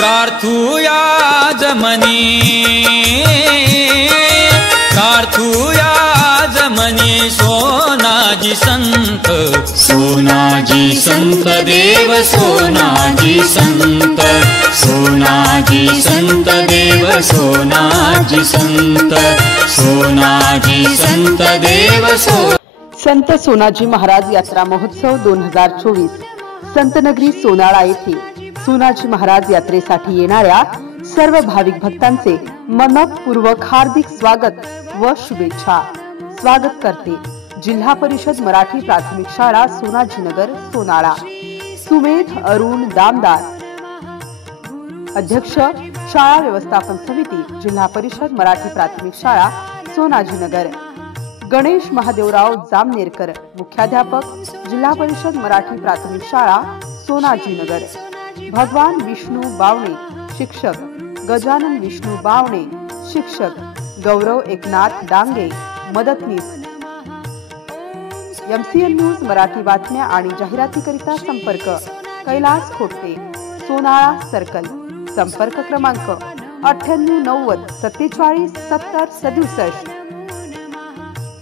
प्रार्थूया जमनी सोनाजी संत, सोनाजी संत देव सोनाजी संत, सोनाजी संत देव सोनाजी संत, सोनाजी संत देव संत सोनाजी महाराज यात्रा महोत्सव 2024 संतनगरी सोनाळा येथे सोनाजी महाराज यात्रेसाठी येणाऱ्या सर्व भाविक भक्तांचे मनपूर्वक हार्दिक स्वागत व शुभेच्छा. स्वागत करते जिल्हा परिषद मराठी प्राथमिक शाळा सोनाजीनगर सोनाळा. सुमेध अरुण दामदार, अध्यक्ष शाळा व्यवस्थापन समिती जिल्हा परिषद मराठी प्राथमिक शाळा सोनाजीनगर. गणेश महादेवराव जामनेरकर, मुख्याध्यापक जिल्हा परिषद मराठी प्राथमिक शाळा सोनाजीनगर. भगवान विष्णू बावणे, शिक्षक. गजानन विष्णू बावणे, शिक्षक. गौरव एकनाथ डांगे, मदतनीस. MCN न्यूज मराठी बातम्या आणि जाहिरातीकरिता संपर्क कैलास खोटे, सोनाळा सर्कल. संपर्क क्रमांक 9890 47 70 67.